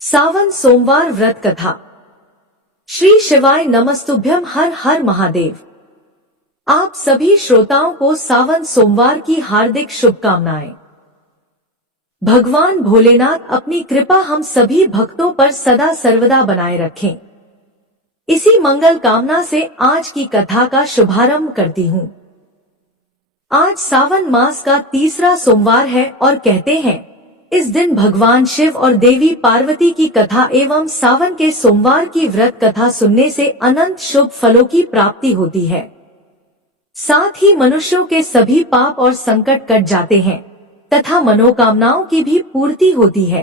सावन सोमवार व्रत कथा। श्री शिवाय नमस्तुभ्यम। हर हर महादेव। आप सभी श्रोताओं को सावन सोमवार की हार्दिक शुभकामनाएं। भगवान भोलेनाथ अपनी कृपा हम सभी भक्तों पर सदा सर्वदा बनाए रखें। इसी मंगल कामना से आज की कथा का शुभारंभ करती हूँ। आज सावन मास का तीसरा सोमवार है और कहते हैं इस दिन भगवान शिव और देवी पार्वती की कथा एवं सावन के सोमवार की व्रत कथा सुनने से अनंत शुभ फलों की प्राप्ति होती है। साथ ही मनुष्यों के सभी पाप और संकट कट जाते हैं तथा मनोकामनाओं की भी पूर्ति होती है।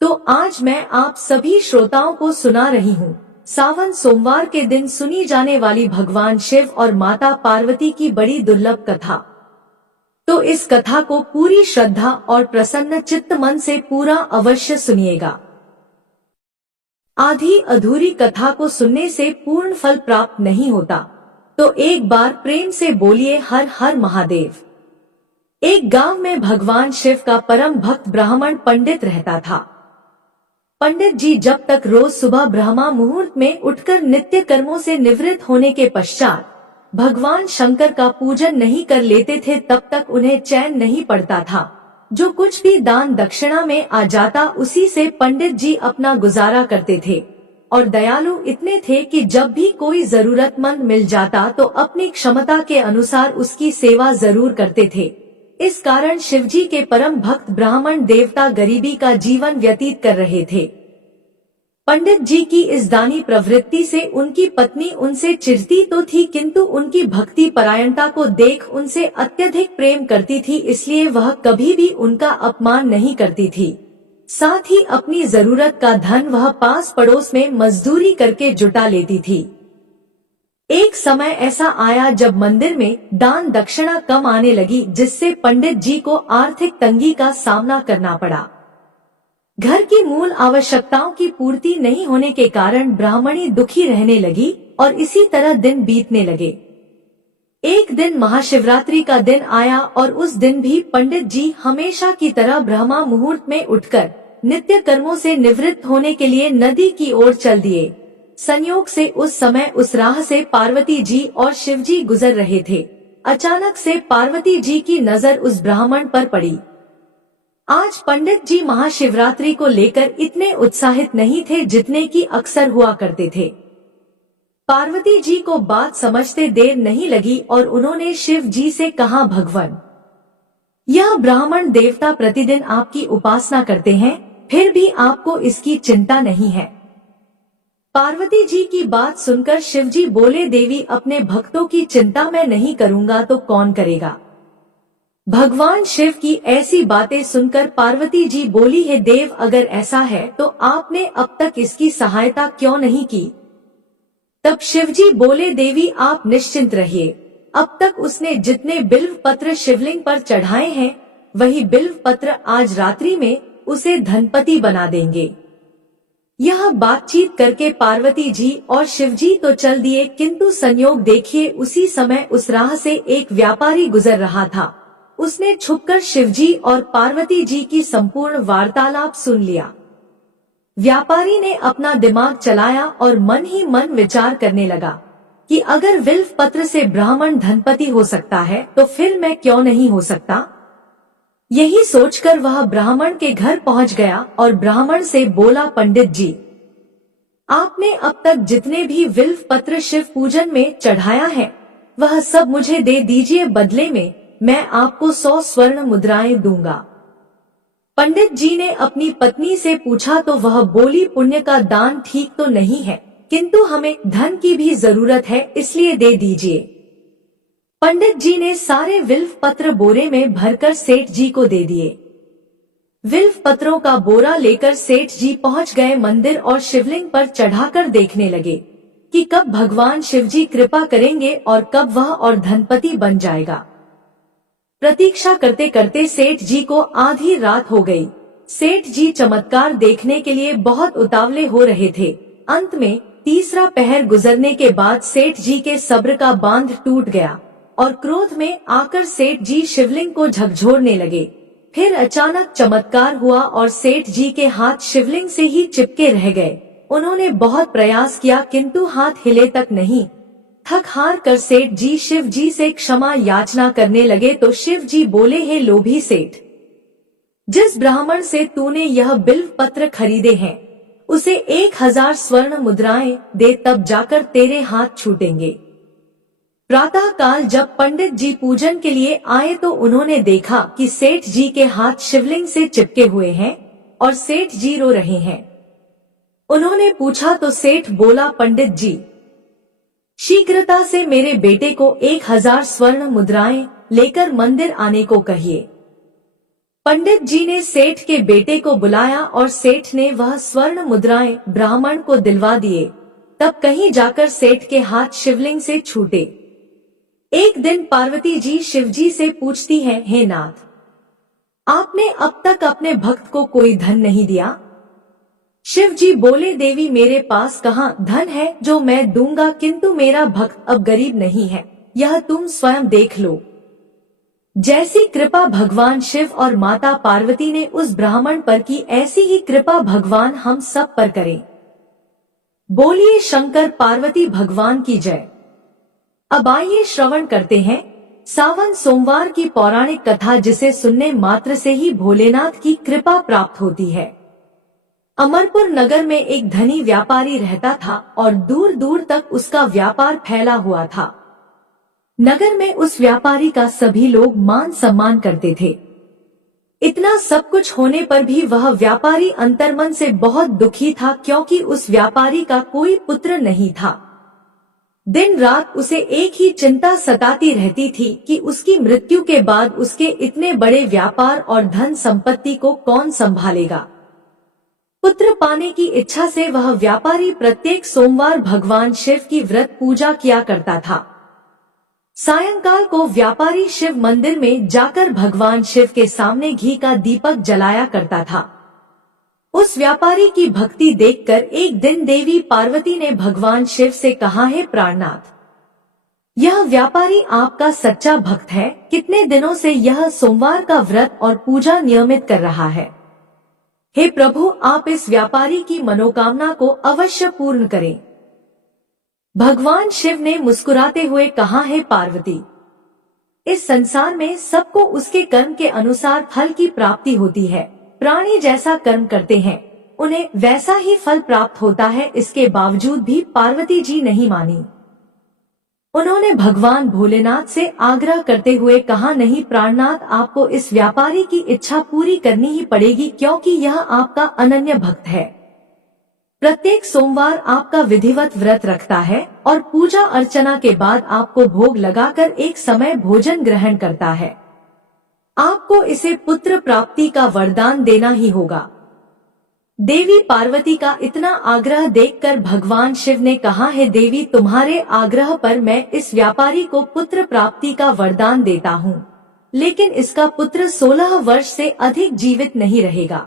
तो आज मैं आप सभी श्रोताओं को सुना रही हूँ सावन सोमवार के दिन सुनी जाने वाली भगवान शिव और माता पार्वती की बड़ी दुर्लभ कथा। तो इस कथा को पूरी श्रद्धा और प्रसन्न चित्त मन से पूरा अवश्य सुनिएगा। आधी अधूरी कथा को सुनने से पूर्ण फल प्राप्त नहीं होता, तो एक बार प्रेम से बोलिए हर हर महादेव। एक गांव में भगवान शिव का परम भक्त ब्राह्मण पंडित रहता था। पंडित जी जब तक रोज सुबह ब्रह्मा मुहूर्त में उठकर नित्य कर्मों से निवृत्त होने के पश्चात भगवान शंकर का पूजन नहीं कर लेते थे, तब तक उन्हें चैन नहीं पड़ता था। जो कुछ भी दान दक्षिणा में आ जाता उसी से पंडित जी अपना गुजारा करते थे और दयालु इतने थे कि जब भी कोई जरूरतमंद मिल जाता तो अपनी क्षमता के अनुसार उसकी सेवा जरूर करते थे। इस कारण शिवजी के परम भक्त ब्राह्मण देवता गरीबी का जीवन व्यतीत कर रहे थे। पंडित जी की इस दानी प्रवृत्ति से उनकी पत्नी उनसे चिढ़ती तो थी, किंतु उनकी भक्ति परायणता को देख उनसे अत्यधिक प्रेम करती थी, इसलिए वह कभी भी उनका अपमान नहीं करती थी। साथ ही अपनी जरूरत का धन वह पास पड़ोस में मजदूरी करके जुटा लेती थी। एक समय ऐसा आया जब मंदिर में दान दक्षिणा कम आने लगी, जिससे पंडित जी को आर्थिक तंगी का सामना करना पड़ा। घर की मूल आवश्यकताओं की पूर्ति नहीं होने के कारण ब्राह्मणी दुखी रहने लगी और इसी तरह दिन बीतने लगे। एक दिन महाशिवरात्रि का दिन आया और उस दिन भी पंडित जी हमेशा की तरह ब्रह्मा मुहूर्त में उठकर नित्य कर्मों से निवृत्त होने के लिए नदी की ओर चल दिए। संयोग से उस समय उस राह से पार्वती जी और शिवजी गुजर रहे थे। अचानक से पार्वती जी की नजर उस ब्राह्मण पर पड़ी। आज पंडित जी महाशिवरात्रि को लेकर इतने उत्साहित नहीं थे जितने की अक्सर हुआ करते थे। पार्वती जी को बात समझते देर नहीं लगी और उन्होंने शिव जी से कहा, भगवान, यह ब्राह्मण देवता प्रतिदिन आपकी उपासना करते हैं, फिर भी आपको इसकी चिंता नहीं है। पार्वती जी की बात सुनकर शिवजी बोले, देवी, अपने भक्तों की चिंता मैं नहीं करूंगा तो कौन करेगा। भगवान शिव की ऐसी बातें सुनकर पार्वती जी बोली, है देव, अगर ऐसा है तो आपने अब तक इसकी सहायता क्यों नहीं की। तब शिवजी बोले, देवी, आप निश्चिंत रहिए, अब तक उसने जितने बिल्व पत्र शिवलिंग पर चढ़ाए हैं वही बिल्व पत्र आज रात्रि में उसे धनपति बना देंगे। यह बातचीत करके पार्वती जी और शिवजी तो चल दिए, किंतु संयोग देखिए उसी समय उस राह से एक व्यापारी गुजर रहा था। उसने छुपकर शिवजी और पार्वती जी की संपूर्ण वार्तालाप सुन लिया। व्यापारी ने अपना दिमाग चलाया और मन ही मन विचार करने लगा कि अगर बिल्व पत्र से ब्राह्मण धनपति हो सकता है तो फिर मैं क्यों नहीं हो सकता। यही सोचकर वह ब्राह्मण के घर पहुंच गया और ब्राह्मण से बोला, पंडित जी, आपने अब तक जितने भी बिल्व पत्र शिव पूजन में चढ़ाया है वह सब मुझे दे दीजिए, बदले में मैं आपको 100 स्वर्ण मुद्राएं दूंगा। पंडित जी ने अपनी पत्नी से पूछा तो वह बोली, पुण्य का दान ठीक तो नहीं है, किंतु हमें धन की भी जरूरत है, इसलिए दे दीजिए। पंडित जी ने सारे बिल्व पत्र बोरे में भरकर सेठ जी को दे दिए। बिल्व पत्रों का बोरा लेकर सेठ जी पहुंच गए मंदिर और शिवलिंग पर चढ़ाकर देखने लगे कि कब भगवान शिवजी कृपा करेंगे और कब वह और धनपति बन जाएगा। प्रतीक्षा करते करते सेठ जी को आधी रात हो गई। सेठ जी चमत्कार देखने के लिए बहुत उतावले हो रहे थे। अंत में तीसरा पहर गुजरने के बाद सेठ जी के सब्र का बांध टूट गया और क्रोध में आकर सेठ जी शिवलिंग को झकझोरने लगे। फिर अचानक चमत्कार हुआ और सेठ जी के हाथ शिवलिंग से ही चिपके रह गए। उन्होंने बहुत प्रयास किया किंतु हाथ हिले तक नहीं। थक हार कर सेठ जी शिव जी से क्षमा याचना करने लगे तो शिव जी बोले, हे लोभी सेठ, जिस ब्राह्मण से तूने यह बिल्व पत्र खरीदे हैं उसे 1000 स्वर्ण मुद्राएं दे, तब जाकर तेरे हाथ छूटेंगे। प्रातः काल जब पंडित जी पूजन के लिए आए तो उन्होंने देखा कि सेठ जी के हाथ शिवलिंग से चिपके हुए हैं और सेठ जी रो रहे हैं। उन्होंने पूछा तो सेठ बोला, पंडित जी, शीघ्रता से मेरे बेटे को 1000 स्वर्ण मुद्राएं लेकर मंदिर आने को कहिए। पंडित जी ने सेठ के बेटे को बुलाया और सेठ ने वह स्वर्ण मुद्राएं ब्राह्मण को दिलवा दिए। तब कहीं जाकर सेठ के हाथ शिवलिंग से छूटे। एक दिन पार्वती जी शिव जी से पूछती हैं, हे नाथ, आपने अब तक अपने भक्त को कोई धन नहीं दिया? शिव जी बोले, देवी, मेरे पास कहाँ धन है जो मैं दूंगा, किंतु मेरा भक्त अब गरीब नहीं है, यह तुम स्वयं देख लो। जैसी कृपा भगवान शिव और माता पार्वती ने उस ब्राह्मण पर की, ऐसी ही कृपा भगवान हम सब पर करें। बोलिए शंकर पार्वती भगवान की जय। अब आइए श्रवण करते हैं सावन सोमवार की पौराणिक कथा, जिसे सुनने मात्र से ही भोलेनाथ की कृपा प्राप्त होती है। अमरपुर नगर में एक धनी व्यापारी रहता था और दूर दूर तक उसका व्यापार फैला हुआ था। नगर में उस व्यापारी का सभी लोग मान सम्मान करते थे। इतना सब कुछ होने पर भी वह व्यापारी अंतर्मन से बहुत दुखी था, क्योंकि उस व्यापारी का कोई पुत्र नहीं था। दिन रात उसे एक ही चिंता सताती रहती थी कि उसकी मृत्यु के बाद उसके इतने बड़े व्यापार और धन संपत्ति को कौन संभालेगा। पुत्र पाने की इच्छा से वह व्यापारी प्रत्येक सोमवार भगवान शिव की व्रत पूजा किया करता था। सायंकाल को व्यापारी शिव मंदिर में जाकर भगवान शिव के सामने घी का दीपक जलाया करता था। उस व्यापारी की भक्ति देखकर एक दिन देवी पार्वती ने भगवान शिव से कहा, हे प्राणनाथ, यह व्यापारी आपका सच्चा भक्त है। कितने दिनों से यह सोमवार का व्रत और पूजा नियमित कर रहा है। हे प्रभु, आप इस व्यापारी की मनोकामना को अवश्य पूर्ण करें। भगवान शिव ने मुस्कुराते हुए कहा, हे पार्वती, इस संसार में सबको उसके कर्म के अनुसार फल की प्राप्ति होती है। प्राणी जैसा कर्म करते हैं उन्हें वैसा ही फल प्राप्त होता है। इसके बावजूद भी पार्वती जी नहीं मानी। उन्होंने भगवान भोलेनाथ से आग्रह करते हुए कहा, नहीं प्राणनाथ, आपको इस व्यापारी की इच्छा पूरी करनी ही पड़ेगी, क्योंकि यह आपका अनन्य भक्त है। प्रत्येक सोमवार आपका विधिवत व्रत रखता है और पूजा अर्चना के बाद आपको भोग लगाकर एक समय भोजन ग्रहण करता है। आपको इसे पुत्र प्राप्ति का वरदान देना ही होगा। देवी पार्वती का इतना आग्रह देखकर भगवान शिव ने कहा, है देवी, तुम्हारे आग्रह पर मैं इस व्यापारी को पुत्र प्राप्ति का वरदान देता हूँ, लेकिन इसका पुत्र 16 वर्ष से अधिक जीवित नहीं रहेगा।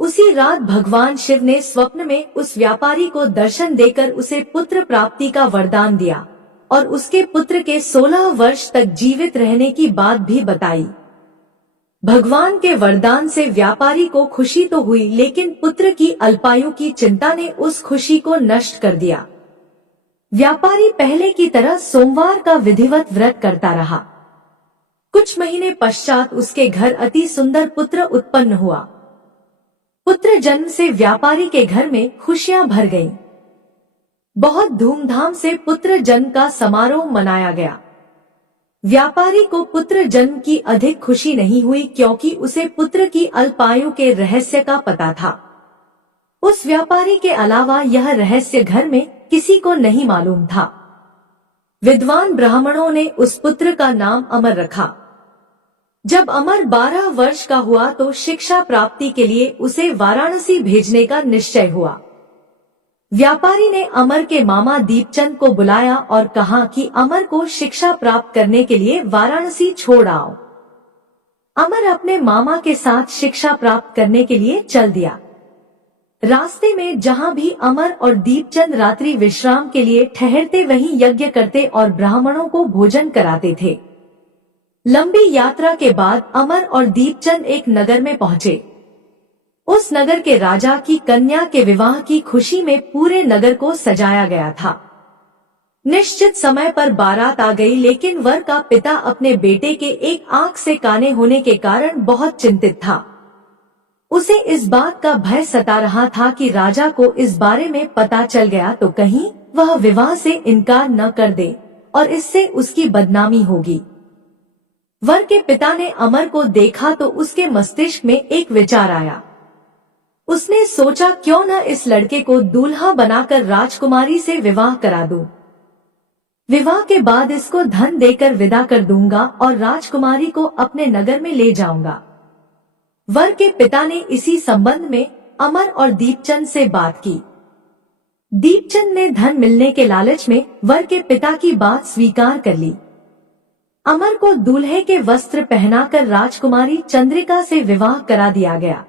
उसी रात भगवान शिव ने स्वप्न में उस व्यापारी को दर्शन देकर उसे पुत्र प्राप्ति का वरदान दिया और उसके पुत्र के 16 वर्ष तक जीवित रहने की बात भी बताई। भगवान के वरदान से व्यापारी को खुशी तो हुई, लेकिन पुत्र की अल्पायु की चिंता ने उस खुशी को नष्ट कर दिया। व्यापारी पहले की तरह सोमवार का विधिवत व्रत करता रहा। कुछ महीने पश्चात उसके घर अति सुंदर पुत्र उत्पन्न हुआ। पुत्र जन्म से व्यापारी के घर में खुशियां भर गईं। बहुत धूमधाम से पुत्र जन्म का समारोह मनाया गया। व्यापारी को पुत्र जन्म की अधिक खुशी नहीं हुई, क्योंकि उसे पुत्र की अल्पायु के रहस्य का पता था। उस व्यापारी के अलावा यह रहस्य घर में किसी को नहीं मालूम था। विद्वान ब्राह्मणों ने उस पुत्र का नाम अमर रखा। जब अमर 12 वर्ष का हुआ तो शिक्षा प्राप्ति के लिए उसे वाराणसी भेजने का निश्चय हुआ। व्यापारी ने अमर के मामा दीपचंद को बुलाया और कहा कि अमर को शिक्षा प्राप्त करने के लिए वाराणसी छोड़ आओ। अमर अपने मामा के साथ शिक्षा प्राप्त करने के लिए चल दिया। रास्ते में जहां भी अमर और दीपचंद रात्रि विश्राम के लिए ठहरते, वहीं यज्ञ करते और ब्राह्मणों को भोजन कराते थे। लंबी यात्रा के बाद अमर और दीपचंद एक नगर में पहुंचे। उस नगर के राजा की कन्या के विवाह की खुशी में पूरे नगर को सजाया गया था। निश्चित समय पर बारात आ गई, लेकिन वर का पिता अपने बेटे के एक आंख से काने होने के कारण बहुत चिंतित था। उसे इस बात का भय सता रहा था कि राजा को इस बारे में पता चल गया तो कहीं वह विवाह से इनकार न कर दे और इससे उसकी बदनामी होगी। वर के पिता ने अमर को देखा तो उसके मस्तिष्क में एक विचार आया। उसने सोचा, क्यों न इस लड़के को दूल्हा बनाकर राजकुमारी से विवाह करा दूं। विवाह के बाद इसको धन देकर विदा कर दूंगा और राजकुमारी को अपने नगर में ले जाऊंगा। वर के पिता ने इसी संबंध में अमर और दीपचंद से बात की। दीपचंद ने धन मिलने के लालच में वर के पिता की बात स्वीकार कर ली। अमर को दूल्हे के वस्त्र पहनाकर राजकुमारी चंद्रिका से विवाह करा दिया गया।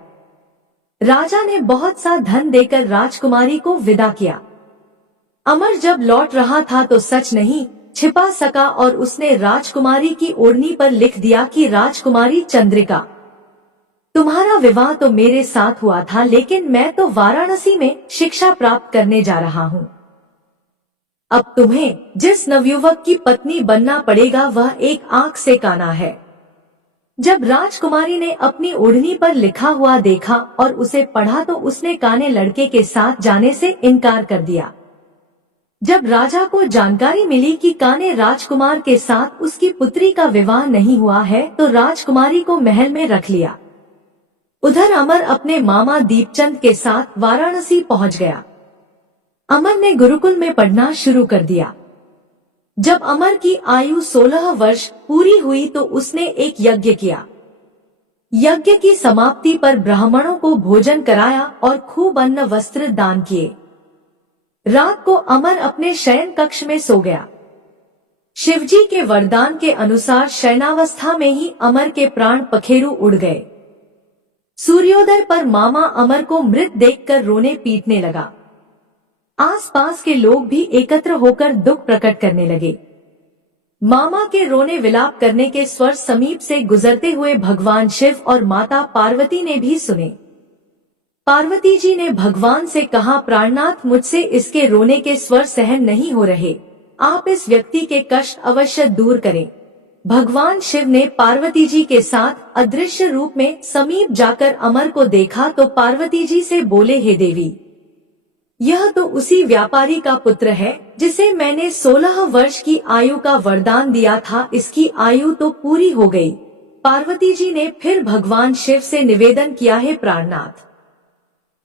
राजा ने बहुत सा धन देकर राजकुमारी को विदा किया। अमर जब लौट रहा था तो सच नहीं छिपा सका और उसने राजकुमारी की ओढ़नी पर लिख दिया कि राजकुमारी चंद्रिका, तुम्हारा विवाह तो मेरे साथ हुआ था, लेकिन मैं तो वाराणसी में शिक्षा प्राप्त करने जा रहा हूँ। अब तुम्हें जिस नवयुवक की पत्नी बनना पड़ेगा वह एक आंख से काना है। जब राजकुमारी ने अपनी ओढ़नी पर लिखा हुआ देखा और उसे पढ़ा तो उसने काने लड़के के साथ जाने से इनकार कर दिया। जब राजा को जानकारी मिली कि काने राजकुमार के साथ उसकी पुत्री का विवाह नहीं हुआ है तो राजकुमारी को महल में रख लिया। उधर अमर अपने मामा दीपचंद के साथ वाराणसी पहुंच गया। अमर ने गुरुकुल में पढ़ना शुरू कर दिया। जब अमर की आयु 16 वर्ष पूरी हुई तो उसने एक यज्ञ किया। यज्ञ की समाप्ति पर ब्राह्मणों को भोजन कराया और खूब अन्न वस्त्र दान किए। रात को अमर अपने शयन कक्ष में सो गया। शिवजी के वरदान के अनुसार शयनावस्था में ही अमर के प्राण पखेरु उड़ गए। सूर्योदय पर मामा अमर को मृत देखकर रोने पीटने लगा। आसपास के लोग भी एकत्र होकर दुख प्रकट करने लगे। मामा के रोने विलाप करने के स्वर समीप से गुजरते हुए भगवान शिव और माता पार्वती ने भी सुने। पार्वती जी ने भगवान से कहा, प्राणनाथ, मुझसे इसके रोने के स्वर सहन नहीं हो रहे, आप इस व्यक्ति के कष्ट अवश्य दूर करें। भगवान शिव ने पार्वती जी के साथ अदृश्य रूप में समीप जाकर अमर को देखा तो पार्वती जी से बोले, हे देवी, यह तो उसी व्यापारी का पुत्र है जिसे मैंने 16 वर्ष की आयु का वरदान दिया था, इसकी आयु तो पूरी हो गई। पार्वती जी ने फिर भगवान शिव से निवेदन किया, है प्राणनाथ,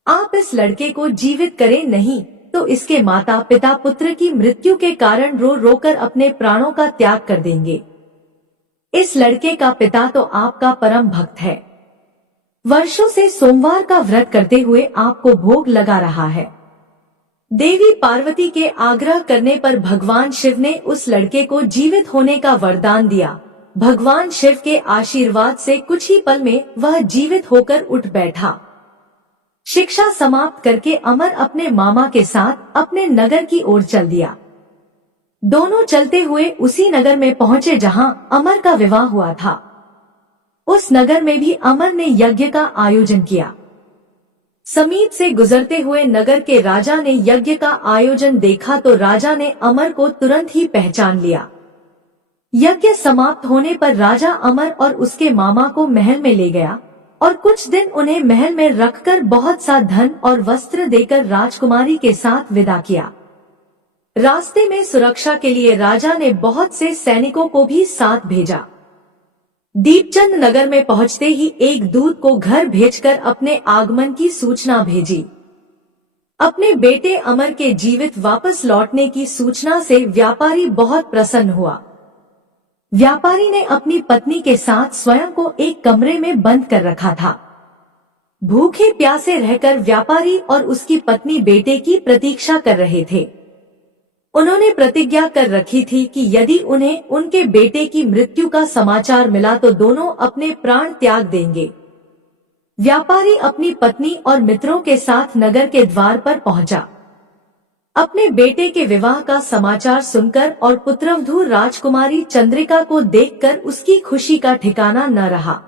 आप इस लड़के को जीवित करें, नहीं तो इसके माता पिता पुत्र की मृत्यु के कारण रो रोकर अपने प्राणों का त्याग कर देंगे। इस लड़के का पिता तो आपका परम भक्त है, वर्षों से सोमवार का व्रत करते हुए आपको भोग लगा रहा है। देवी पार्वती के आग्रह करने पर भगवान शिव ने उस लड़के को जीवित होने का वरदान दिया। भगवान शिव के आशीर्वाद से कुछ ही पल में वह जीवित होकर उठ बैठा। शिक्षा समाप्त करके अमर अपने मामा के साथ अपने नगर की ओर चल दिया। दोनों चलते हुए उसी नगर में पहुंचे जहां अमर का विवाह हुआ था। उस नगर में भी अमर ने यज्ञ का आयोजन किया। समीप से गुजरते हुए नगर के राजा ने यज्ञ का आयोजन देखा तो राजा ने अमर को तुरंत ही पहचान लिया। यज्ञ समाप्त होने पर राजा अमर और उसके मामा को महल में ले गया और कुछ दिन उन्हें महल में रखकर बहुत सा धन और वस्त्र देकर राजकुमारी के साथ विदा किया। रास्ते में सुरक्षा के लिए राजा ने बहुत से सैनिकों को भी साथ भेजा। दीपचंद नगर में पहुंचते ही एक दूत को घर भेजकर अपने आगमन की सूचना भेजी। अपने बेटे अमर के जीवित वापस लौटने की सूचना से व्यापारी बहुत प्रसन्न हुआ। व्यापारी ने अपनी पत्नी के साथ स्वयं को एक कमरे में बंद कर रखा था। भूखे प्यासे रहकर व्यापारी और उसकी पत्नी बेटे की प्रतीक्षा कर रहे थे। उन्होंने प्रतिज्ञा कर रखी थी कि यदि उन्हें उनके बेटे की मृत्यु का समाचार मिला तो दोनों अपने प्राण त्याग देंगे। व्यापारी अपनी पत्नी और मित्रों के साथ नगर के द्वार पर पहुंचा। अपने बेटे के विवाह का समाचार सुनकर और पुत्रवधू राजकुमारी चंद्रिका को देखकर उसकी खुशी का ठिकाना न रहा।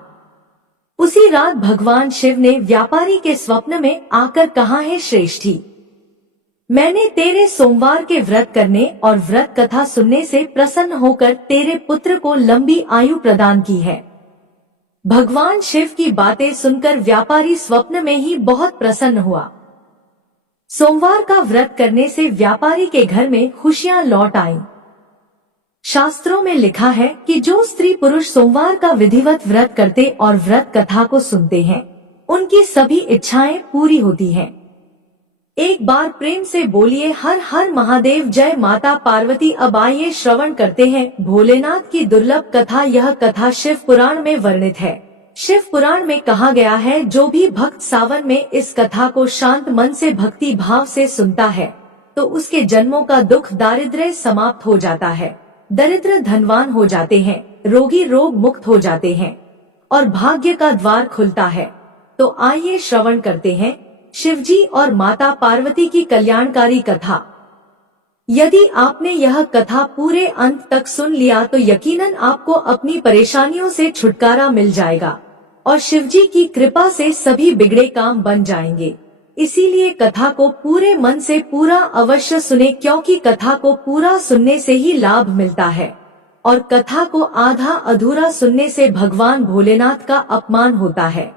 उसी रात भगवान शिव ने व्यापारी के स्वप्न में आकर कहा, है श्रेष्ठी, मैंने तेरे सोमवार के व्रत करने और व्रत कथा सुनने से प्रसन्न होकर तेरे पुत्र को लंबी आयु प्रदान की है। भगवान शिव की बातें सुनकर व्यापारी स्वप्न में ही बहुत प्रसन्न हुआ। सोमवार का व्रत करने से व्यापारी के घर में खुशियां लौट आईं। शास्त्रों में लिखा है कि जो स्त्री पुरुष सोमवार का विधिवत व्रत करते और व्रत कथा को सुनते हैं, उनकी सभी इच्छाएं पूरी होती हैं। एक बार प्रेम से बोलिए हर हर महादेव, जय माता पार्वती। अब आइए श्रवण करते हैं भोलेनाथ की दुर्लभ कथा। यह कथा शिव पुराण में वर्णित है। शिव पुराण में कहा गया है, जो भी भक्त सावन में इस कथा को शांत मन से भक्ति भाव से सुनता है तो उसके जन्मों का दुख दारिद्र्य समाप्त हो जाता है, दरिद्र धनवान हो जाते हैं, रोगी रोग मुक्त हो जाते हैं और भाग्य का द्वार खुलता है। तो आइए श्रवण करते हैं शिवजी और माता पार्वती की कल्याणकारी कथा। यदि आपने यह कथा पूरे अंत तक सुन लिया तो यकीनन आपको अपनी परेशानियों से छुटकारा मिल जाएगा और शिवजी की कृपा से सभी बिगड़े काम बन जाएंगे। इसीलिए कथा को पूरे मन से पूरा अवश्य सुने, क्योंकि कथा को पूरा सुनने से ही लाभ मिलता है और कथा को आधा अधूरा सुनने से भगवान भोलेनाथ का अपमान होता है।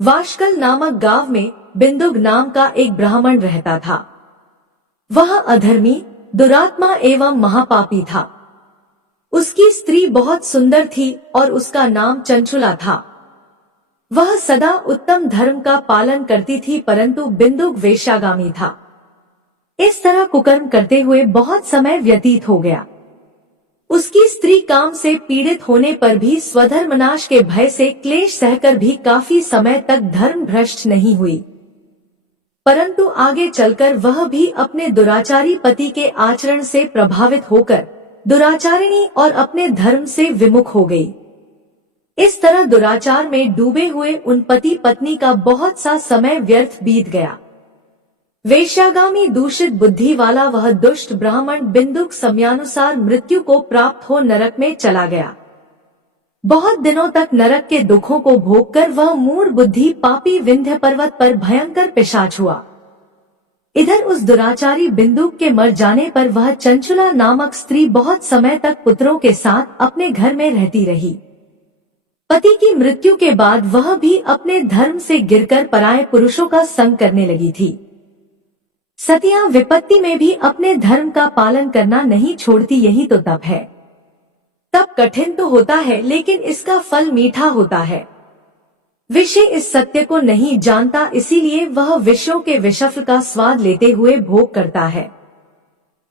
वाशकल नामक गांव में बिंदुक नाम का एक ब्राह्मण रहता था। वह अधर्मी, दुरात्मा एवं महापापी था। उसकी स्त्री बहुत सुंदर थी और उसका नाम चंचुला था। वह सदा उत्तम धर्म का पालन करती थी, परंतु बिंदुक वेश्यागामी था। इस तरह कुकर्म करते हुए बहुत समय व्यतीत हो गया। उसकी स्त्री काम से पीड़ित होने पर भी स्वधर्मनाश के भय से क्लेश सहकर भी काफी समय तक धर्म भ्रष्ट नहीं हुई, परंतु आगे चलकर वह भी अपने दुराचारी पति के आचरण से प्रभावित होकर दुराचारिणी और अपने धर्म से विमुख हो गई। इस तरह दुराचार में डूबे हुए उन पति पत्नी का बहुत सा समय व्यर्थ बीत गया। वेश्यागामी दूषित बुद्धि वाला वह दुष्ट ब्राह्मण बिंदुक समयानुसार मृत्यु को प्राप्त हो नरक में चला गया। बहुत दिनों तक नरक के दुखों को भोगकर वह मूढ़ बुद्धि पापी विंध्य पर्वत पर भयंकर पिशाच हुआ। इधर उस दुराचारी बिंदुक के मर जाने पर वह चंचुला नामक स्त्री बहुत समय तक पुत्रों के साथ अपने घर में रहती रही। पति की मृत्यु के बाद वह भी अपने धर्म से गिरकर पराये पुरुषों का संग करने लगी थी। सतियां विपत्ति में भी अपने धर्म का पालन करना नहीं छोड़ती, यही तो तप है। तप कठिन तो होता है, लेकिन इसका फल मीठा होता है। विषय इस सत्य को नहीं जानता, इसीलिए वह विषयों के विषफल का स्वाद लेते हुए भोग करता है।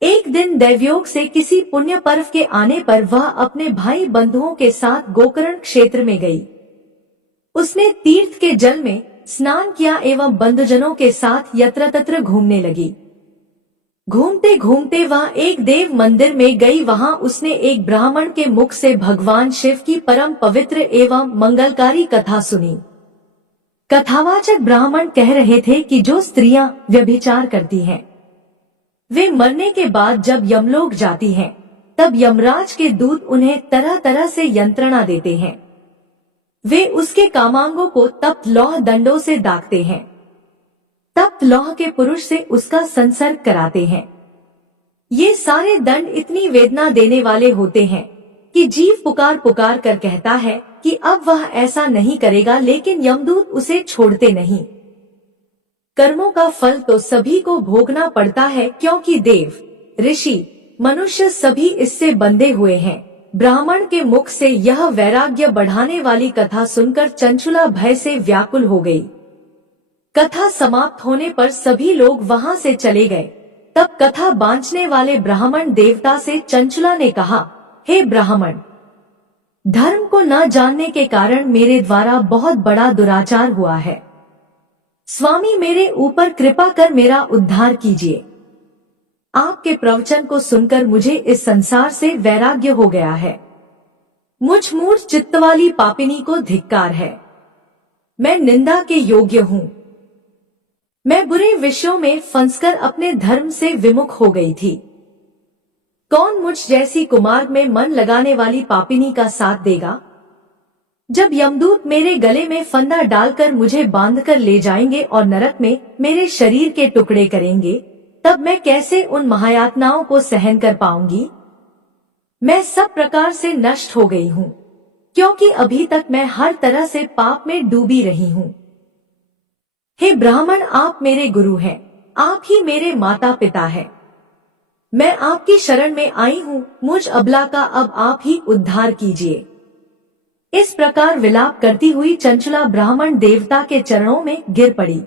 एक दिन दैवयोग से किसी पुण्य पर्व के आने पर वह अपने भाई बंधुओं के साथ गोकर्ण क्षेत्र में गई। उसने तीर्थ के जल में स्नान किया एवं बंधुजनों के साथ यत्र तत्र घूमने लगी। घूमते घूमते वह एक देव मंदिर में गई। वहां उसने एक ब्राह्मण के मुख से भगवान शिव की परम पवित्र एवं मंगलकारी कथा सुनी। कथावाचक ब्राह्मण कह रहे थे कि जो स्त्रियां व्यभिचार करती हैं, वे मरने के बाद जब यमलोक जाती हैं, तब यमराज के दूत उन्हें तरह तरह से यंत्रणा देते हैं। वे उसके कामांगों को तप्त लौह दंडों से दागते हैं। तप्त लौह के पुरुष से उसका संसर्ग कराते हैं। ये सारे दंड इतनी वेदना देने वाले होते हैं कि जीव पुकार पुकार कर कहता है कि अब वह ऐसा नहीं करेगा, लेकिन यमदूत उसे छोड़ते नहीं। कर्मों का फल तो सभी को भोगना पड़ता है, क्योंकि देव, ऋषि, मनुष्य सभी इससे बंधे हुए हैं। ब्राह्मण के मुख से यह वैराग्य बढ़ाने वाली कथा सुनकर चंचुला भय से व्याकुल हो गई। कथा समाप्त होने पर सभी लोग वहां से चले गए। तब कथा बांचने वाले ब्राह्मण देवता से चंचुला ने कहा, हे ब्राह्मण, धर्म को न जानने के कारण मेरे द्वारा बहुत बड़ा दुराचार हुआ है। स्वामी, मेरे ऊपर कृपा कर मेरा उद्धार कीजिए। आपके प्रवचन को सुनकर मुझे इस संसार से वैराग्य हो गया है। मुझ मूढ़ चित्त वाली पापिनी को धिक्कार है। मैं निंदा के योग्य हूँ। मैं बुरे विषयों में फंसकर अपने धर्म से विमुख हो गई थी। कौन मुझ जैसी कुमार्ग में मन लगाने वाली पापिनी का साथ देगा? जब यमदूत मेरे गले में फंदा डालकर मुझे बांधकर ले जाएंगे और नरक में मेरे शरीर के टुकड़े करेंगे, तब मैं कैसे उन महायातनाओं को सहन कर पाऊंगी? मैं सब प्रकार से नष्ट हो गई हूँ, क्योंकि अभी तक मैं हर तरह से पाप में डूबी रही हूँ। हे ब्राह्मण, आप मेरे गुरु हैं, आप ही मेरे माता पिता हैं। मैं आपकी शरण में आई हूँ, मुझ अबला का अब आप ही उद्धार कीजिए। इस प्रकार विलाप करती हुई चंचला ब्राह्मण देवता के चरणों में गिर पड़ी।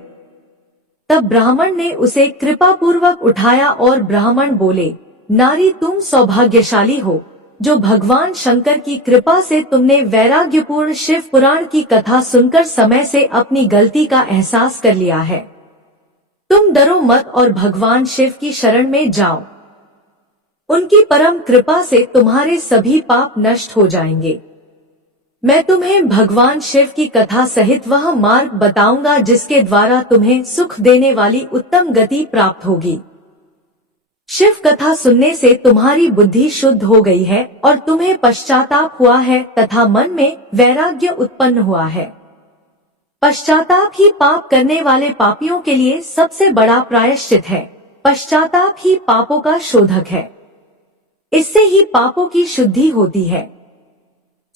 तब ब्राह्मण ने उसे कृपा पूर्वक उठाया और ब्राह्मण बोले, नारी, तुम सौभाग्यशाली हो जो भगवान शंकर की कृपा से तुमने वैराग्यपूर्ण शिव पुराण की कथा सुनकर समय से अपनी गलती का एहसास कर लिया है। तुम डरो मत और भगवान शिव की शरण में जाओ। उनकी परम कृपा से तुम्हारे सभी पाप नष्ट हो जाएंगे। मैं तुम्हें भगवान शिव की कथा सहित वह मार्ग बताऊंगा जिसके द्वारा तुम्हें सुख देने वाली उत्तम गति प्राप्त होगी। शिव कथा सुनने से तुम्हारी बुद्धि शुद्ध हो गई है और तुम्हें पश्चाताप हुआ है तथा मन में वैराग्य उत्पन्न हुआ है। पश्चाताप ही पाप करने वाले पापियों के लिए सबसे बड़ा प्रायश्चित है। पश्चाताप ही पापों का शोधक है। इससे ही पापों की शुद्धि होती है।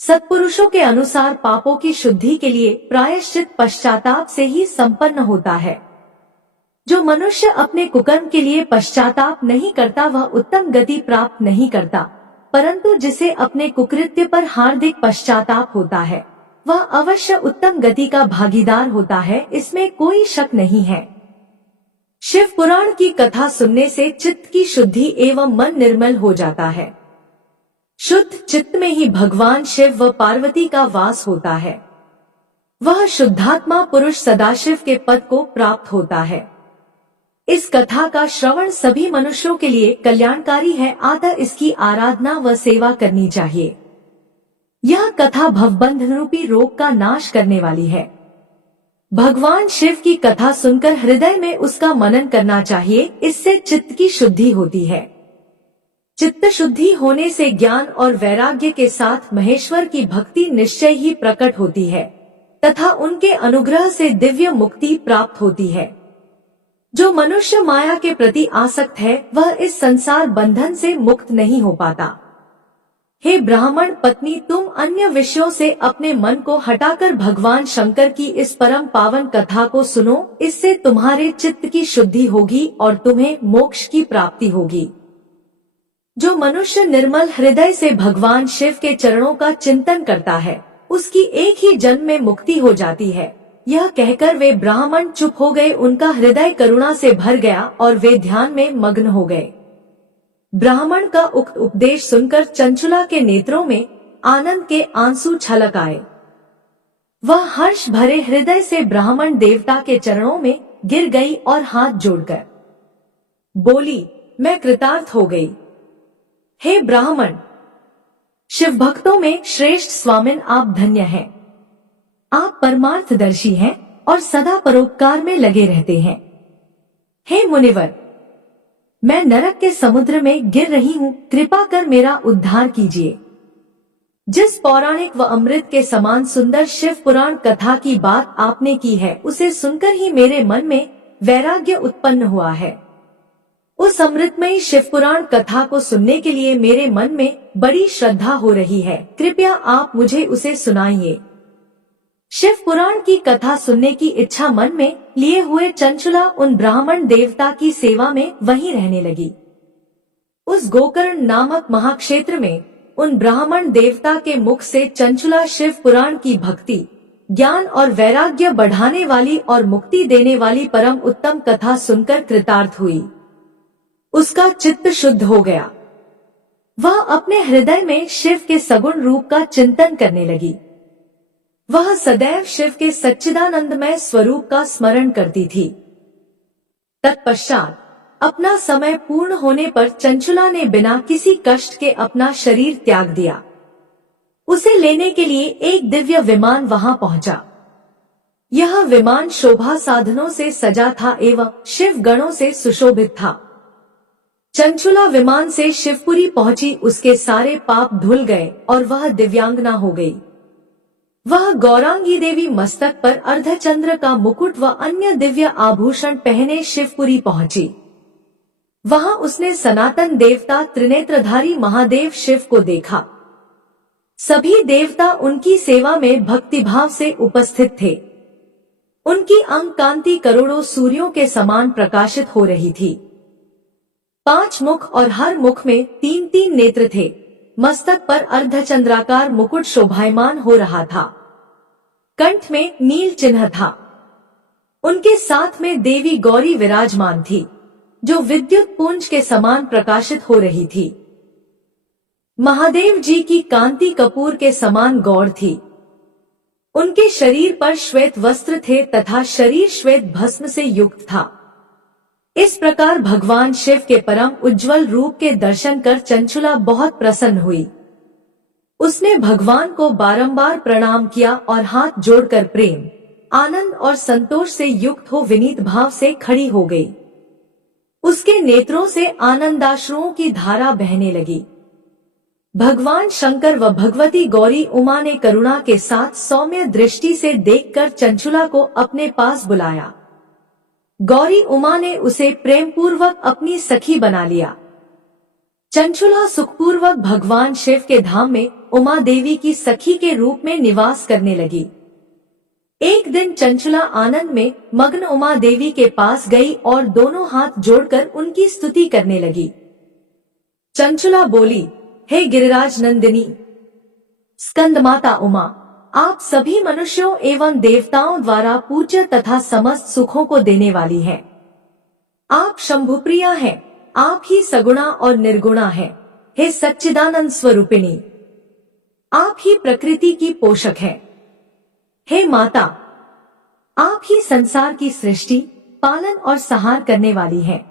सत्पुरुषों के अनुसार पापों की शुद्धि के लिए प्रायश्चित पश्चाताप से ही संपन्न होता है। जो मनुष्य अपने कुकर्म के लिए पश्चाताप नहीं करता वह उत्तम गति प्राप्त नहीं करता, परंतु जिसे अपने कुकृत्य पर हार्दिक पश्चाताप होता है वह अवश्य उत्तम गति का भागीदार होता है, इसमें कोई शक नहीं है। शिव पुराण की कथा सुनने से चित्त की शुद्धि एवं मन निर्मल हो जाता है। शुद्ध चित्त में ही भगवान शिव व पार्वती का वास होता है। वह शुद्धात्मा पुरुष सदाशिव के पद को प्राप्त होता है। इस कथा का श्रवण सभी मनुष्यों के लिए कल्याणकारी है, अतः इसकी आराधना व सेवा करनी चाहिए। यह कथा भवबंध रूपी रोग का नाश करने वाली है। भगवान शिव की कथा सुनकर हृदय में उसका मनन करना चाहिए, इससे चित्त की शुद्धि होती है। चित्त शुद्धि होने से ज्ञान और वैराग्य के साथ महेश्वर की भक्ति निश्चय ही प्रकट होती है तथा उनके अनुग्रह से दिव्य मुक्ति प्राप्त होती है। जो मनुष्य माया के प्रति आसक्त है वह इस संसार बंधन से मुक्त नहीं हो पाता। हे ब्राह्मण पत्नी, तुम अन्य विषयों से अपने मन को हटाकर भगवान शंकर की इस परम पावन कथा को सुनो, इससे तुम्हारे चित्त की शुद्धि होगी और तुम्हें मोक्ष की प्राप्ति होगी। जो मनुष्य निर्मल हृदय से भगवान शिव के चरणों का चिंतन करता है उसकी एक ही जन्म में मुक्ति हो जाती है। यह कहकर वे ब्राह्मण चुप हो गए। उनका हृदय करुणा से भर गया और वे ध्यान में मग्न हो गए। ब्राह्मण का उक्त उपदेश सुनकर चंचला के नेत्रों में आनंद के आंसू छलक आए। वह हर्ष भरे हृदय से ब्राह्मण देवता के चरणों में गिर गई और हाथ जोड़कर बोली, मैं कृतार्थ हो गई। हे ब्राह्मण, शिव भक्तों में श्रेष्ठ स्वामिन आप धन्य हैं। आप परमार्थदर्शी हैं और सदा परोपकार में लगे रहते हैं। हे मुनिवर, मैं नरक के समुद्र में गिर रही हूँ, कृपा कर मेरा उद्धार कीजिए। जिस पौराणिक व अमृत के समान सुंदर शिव पुराण कथा की बात आपने की है उसे सुनकर ही मेरे मन में वैराग्य उत्पन्न हुआ है। उस अमृतमयी शिव पुराण कथा को सुनने के लिए मेरे मन में बड़ी श्रद्धा हो रही है। कृपया आप मुझे उसे सुनाइए। शिव पुराण की कथा सुनने की इच्छा मन में लिए हुए चंचला उन ब्राह्मण देवता की सेवा में वहीं रहने लगी। उस गोकर्ण नामक महाक्षेत्र में उन ब्राह्मण देवता के मुख से चंचला शिव पुराण की भक्ति, ज्ञान और वैराग्य बढ़ाने वाली और मुक्ति देने वाली परम उत्तम कथा सुनकर कृतार्थ हुई। उसका चित्त शुद्ध हो गया। वह अपने हृदय में शिव के सगुण रूप का चिंतन करने लगी। वह सदैव शिव के सच्चिदानंदमय स्वरूप का स्मरण करती थी। तत्पश्चात अपना समय पूर्ण होने पर चंचला ने बिना किसी कष्ट के अपना शरीर त्याग दिया। उसे लेने के लिए एक दिव्य विमान वहां पहुंचा। यह विमान शोभा साधनों से सजा था एवं शिव गणों से सुशोभित था। चंचुला विमान से शिवपुरी पहुंची, उसके सारे पाप धुल गए और वह दिव्यांगना हो गई। वह गौरांगी देवी मस्तक पर अर्धचंद्र का मुकुट व अन्य दिव्य आभूषण पहने शिवपुरी पहुंची। वहां उसने सनातन देवता त्रिनेत्रधारी महादेव शिव को देखा। सभी देवता उनकी सेवा में भक्तिभाव से उपस्थित थे। उनकी अंग कांति करोड़ों सूर्यों के समान प्रकाशित हो रही थी। 5 मुख और हर मुख में 3-3 नेत्र थे। मस्तक पर अर्धचंद्राकार मुकुट शोभायमान हो रहा था। कंठ में नील चिन्ह था। उनके साथ में देवी गौरी विराजमान थी, जो विद्युत पुंज के समान प्रकाशित हो रही थी। महादेव जी की कांति कपूर के समान गौर थी। उनके शरीर पर श्वेत वस्त्र थे तथा शरीर श्वेत भस्म से युक्त था। इस प्रकार भगवान शिव के परम उज्जवल रूप के दर्शन कर चंचुला बहुत प्रसन्न हुई। उसने भगवान को बारंबार प्रणाम किया और हाथ जोड़कर प्रेम, आनंद और संतोष से युक्त हो विनीत भाव से खड़ी हो गई। उसके नेत्रों से आनंदाश्रुओं की धारा बहने लगी। भगवान शंकर व भगवती गौरी उमा ने करुणा के साथ सौम्य दृष्टि से देखकर चंचुला को अपने पास बुलाया। गौरी उमा ने उसे प्रेम पूर्वक अपनी सखी बना लिया। चंचुला सुखपूर्वक भगवान शिव के धाम में उमा देवी की सखी के रूप में निवास करने लगी। एक दिन चंचुला आनंद में मग्न उमा देवी के पास गई और दोनों हाथ जोड़कर उनकी स्तुति करने लगी। चंचुला बोली, हे गिरिराज नंदिनी स्कंद माता उमा, आप सभी मनुष्यों एवं देवताओं द्वारा पूज्य तथा समस्त सुखों को देने वाली हैं। आप शंभुप्रिया हैं, आप ही सगुणा और निर्गुणा हैं। हे सच्चिदानंद स्वरूपिणी, आप ही प्रकृति की पोषक हैं। हे माता, आप ही संसार की सृष्टि, पालन और संहार करने वाली हैं।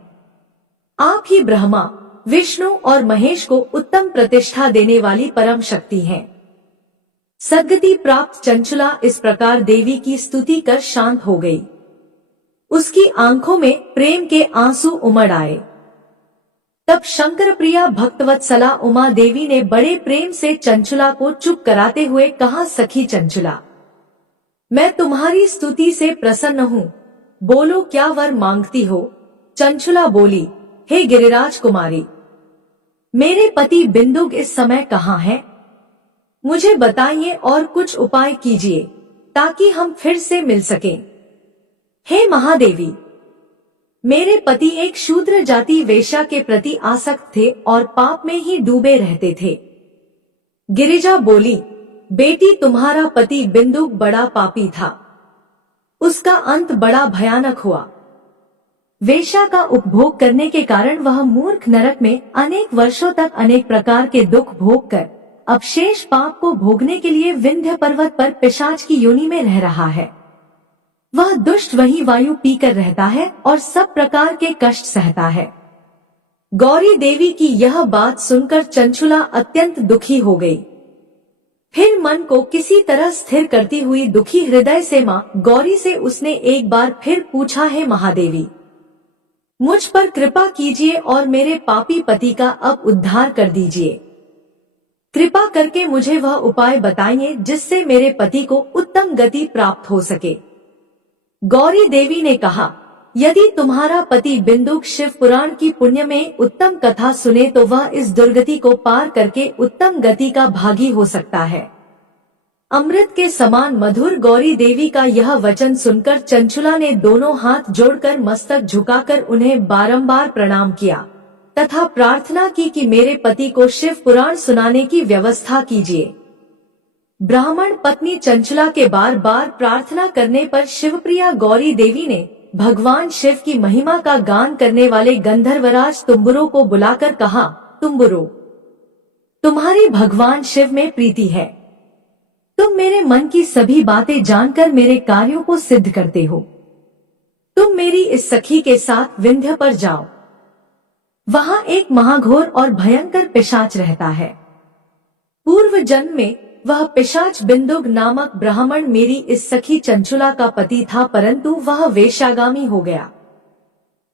आप ही ब्रह्मा, विष्णु और महेश को उत्तम प्रतिष्ठा देने वाली परम शक्ति हैं। सद्गति प्राप्त चंचुला इस प्रकार देवी की स्तुति कर शांत हो गई। उसकी आंखों में प्रेम के आंसू उमड़ आए। तब शंकर प्रिया भक्तवत्सला उमा देवी ने बड़े प्रेम से चंचुला को चुप कराते हुए कहा, सखी चंचुला, मैं तुम्हारी स्तुति से प्रसन्न हूँ, बोलो क्या वर मांगती हो। चंचुला बोली, हे गिरिराज कुमारी, मेरे पति बिंदुक इस समय कहाँ हैं? मुझे बताइए और कुछ उपाय कीजिए ताकि हम फिर से मिल सकें। हे महादेवी, मेरे पति एक शूद्र जाति वेश्या के प्रति आसक्त थे और पाप में ही डूबे रहते थे। गिरिजा बोली, बेटी तुम्हारा पति बिंदुक बड़ा पापी था, उसका अंत बड़ा भयानक हुआ। वेश्या का उपभोग करने के कारण वह मूर्ख नरक में अनेक वर्षों तक अनेक प्रकार के दुख भोग कर अब शेष पाप को भोगने के लिए विंध्य पर्वत पर पिशाच की योनि में रह रहा है। वह दुष्ट वही वायु पीकर रहता है और सब प्रकार के कष्ट सहता है। गौरी देवी की यह बात सुनकर चंचुला अत्यंत दुखी हो गई। फिर मन को किसी तरह स्थिर करती हुई दुखी हृदय से मां गौरी से उसने एक बार फिर पूछा, है महादेवी, मुझ पर कृपा कीजिए और मेरे पापी पति का अब उद्धार कर दीजिए। कृपा करके मुझे वह उपाय बताइए जिससे मेरे पति को उत्तम गति प्राप्त हो सके। गौरी देवी ने कहा, यदि तुम्हारा पति बिंदुक शिव पुराण की पुण्य में उत्तम कथा सुने तो वह इस दुर्गति को पार करके उत्तम गति का भागी हो सकता है। अमृत के समान मधुर गौरी देवी का यह वचन सुनकर चंचुला ने दोनों हाथ जोड़कर मस्तक झुकाकर उन्हें बारंबार प्रणाम किया तथा प्रार्थना की कि मेरे पति को शिव पुराण सुनाने की व्यवस्था कीजिए। ब्राह्मण पत्नी चंचुला के बार बार प्रार्थना करने पर शिवप्रिया गौरी देवी ने भगवान शिव की महिमा का गान करने वाले गंधर्वराज तुम्बुरो को बुलाकर कहा, तुम्बुरो, तुम्हारी भगवान शिव में प्रीति है। तुम मेरे मन की सभी बातें जानकर मेरे कार्यों को सिद्ध करते हो। तुम मेरी इस सखी के साथ विंध्य पर जाओ। वहां एक महाघोर और भयंकर पिशाच रहता है। पूर्व जन्म में वह पिशाच बिंदुक नामक ब्राह्मण मेरी इस सखी चंचुला का पति था, परंतु वह वेश्यागामी हो गया।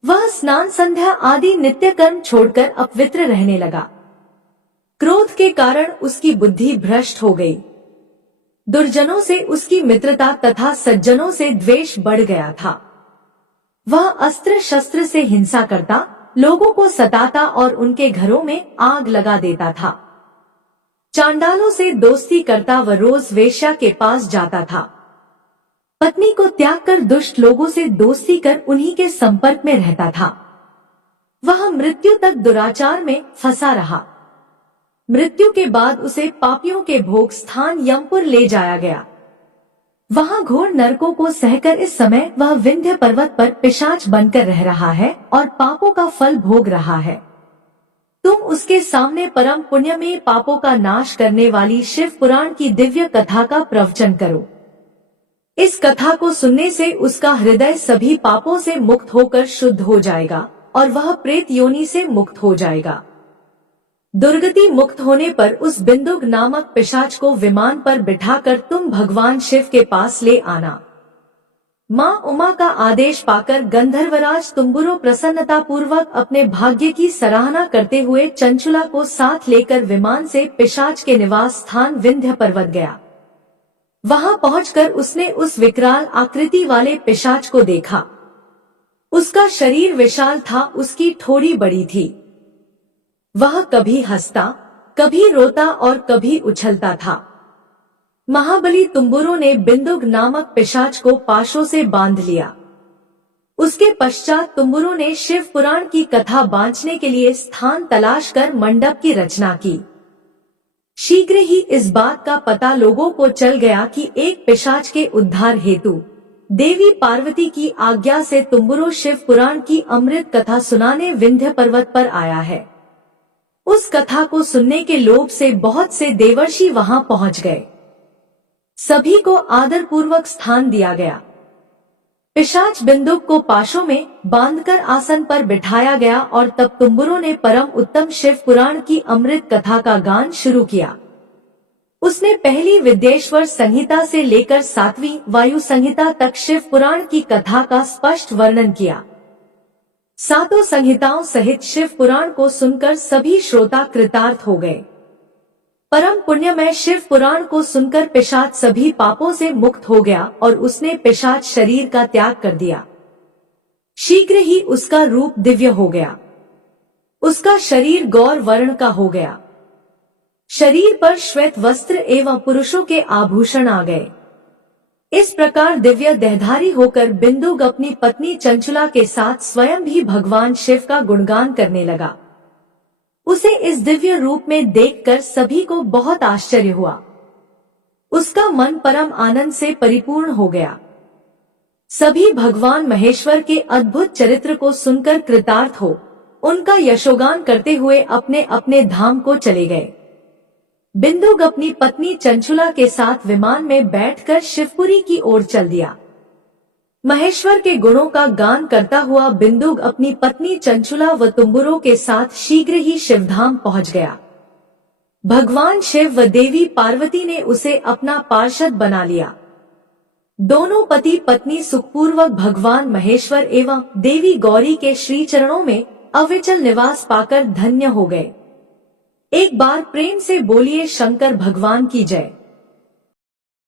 वह स्नान संध्या आदि नित्य कर्म छोड़कर अपवित्र रहने लगा। क्रोध के कारण उसकी बुद्धि भ्रष्ट हो गई। दुर्जनों से उसकी मित्रता तथा सज्जनों से द्वेष बढ़ गया था। वह अस्त्र शस्त्र से हिंसा करता, लोगों को सताता और उनके घरों में आग लगा देता था। चांडालों से दोस्ती करता व रोज वेश्या के पास जाता था। पत्नी को त्याग कर दुष्ट लोगों से दोस्ती कर उन्हीं के संपर्क में रहता था। वह मृत्यु तक दुराचार में फंसा रहा। मृत्यु के बाद उसे पापियों के भोग स्थान यमपुर ले जाया गया। वहां घोर नरकों को सहकर इस समय वह विंध्य पर्वत पर पिशाच बनकर रह रहा है और पापों का फल भोग रहा है। तुम उसके सामने परम पुण्य में पापों का नाश करने वाली शिव पुराण की दिव्य कथा का प्रवचन करो। इस कथा को सुनने से उसका हृदय सभी पापों से मुक्त होकर शुद्ध हो जाएगा और वह प्रेत योनि से मुक्त हो जाएगा। दुर्गति मुक्त होने पर उस बिंदुक नामक पिशाच को विमान पर बिठाकर तुम भगवान शिव के पास ले आना। माँ उमा का आदेश पाकर गंधर्वराज तुम्बुरो प्रसन्नता पूर्वक अपने भाग्य की सराहना करते हुए चंचुला को साथ लेकर विमान से पिशाच के निवास स्थान विंध्य पर्वत गया। वहां पहुंचकर उसने उस विकराल आकृति वाले पिशाच को देखा। उसका शरीर विशाल था, उसकी ठोड़ी बड़ी थी। वह कभी हंसता, कभी रोता और कभी उछलता था। महाबली तुम्बुरो ने बिंदुक नामक पिशाच को पाशों से बांध लिया। उसके पश्चात तुम्बुरो ने शिव पुराण की कथा बांचने के लिए स्थान तलाश कर मंडप की रचना की। शीघ्र ही इस बात का पता लोगों को चल गया कि एक पिशाच के उद्धार हेतु देवी पार्वती की आज्ञा से तुम्बुरो शिव पुराण की अमृत कथा सुनाने विंध्य पर्वत पर आया है। उस कथा को सुनने के लोभ से बहुत से देवर्षि वहां पहुंच गए। सभी को आदर पूर्वक स्थान दिया गया। पिशाच बिंदुक को पाशों में बांधकर आसन पर बिठाया गया और तब तुम्बुरो ने परम उत्तम शिव पुराण की अमृत कथा का गान शुरू किया। उसने पहली विद्येश्वर संहिता से लेकर 7वीं वायु संहिता तक शिव पुराण की कथा का स्पष्ट वर्णन किया। सातों संहिताओं सहित शिव पुराण को सुनकर सभी श्रोता कृतार्थ हो गए। परम पुण्यमय शिव पुराण को सुनकर पिशाच सभी पापों से मुक्त हो गया और उसने पिशाच शरीर का त्याग कर दिया। शीघ्र ही उसका रूप दिव्य हो गया। उसका शरीर गौर वर्ण का हो गया। शरीर पर श्वेत वस्त्र एवं पुरुषों के आभूषण आ गए। इस प्रकार दिव्य देहधारी होकर बिंदुक अपनी पत्नी चंचुला के साथ स्वयं भी भगवान शिव का गुणगान करने लगा। उसे इस दिव्य रूप में देखकर सभी को बहुत आश्चर्य हुआ। उसका मन परम आनंद से परिपूर्ण हो गया। सभी भगवान महेश्वर के अद्भुत चरित्र को सुनकर कृतार्थ हो उनका यशोगान करते हुए अपने अपने धाम को चले गए। बिंदुक अपनी पत्नी चंचुला के साथ विमान में बैठकर शिवपुरी की ओर चल दिया। महेश्वर के गुणों का गान करता हुआ बिंदुक अपनी पत्नी चंचुला व तुम्बुरो के साथ शीघ्र ही शिवधाम पहुंच गया। भगवान शिव व देवी पार्वती ने उसे अपना पार्षद बना लिया। दोनों पति पत्नी सुखपूर्वक भगवान महेश्वर एवं देवी गौरी के श्री चरणों में अविचल निवास पाकर धन्य हो गए। एक बार प्रेम से बोलिए शंकर भगवान की जय।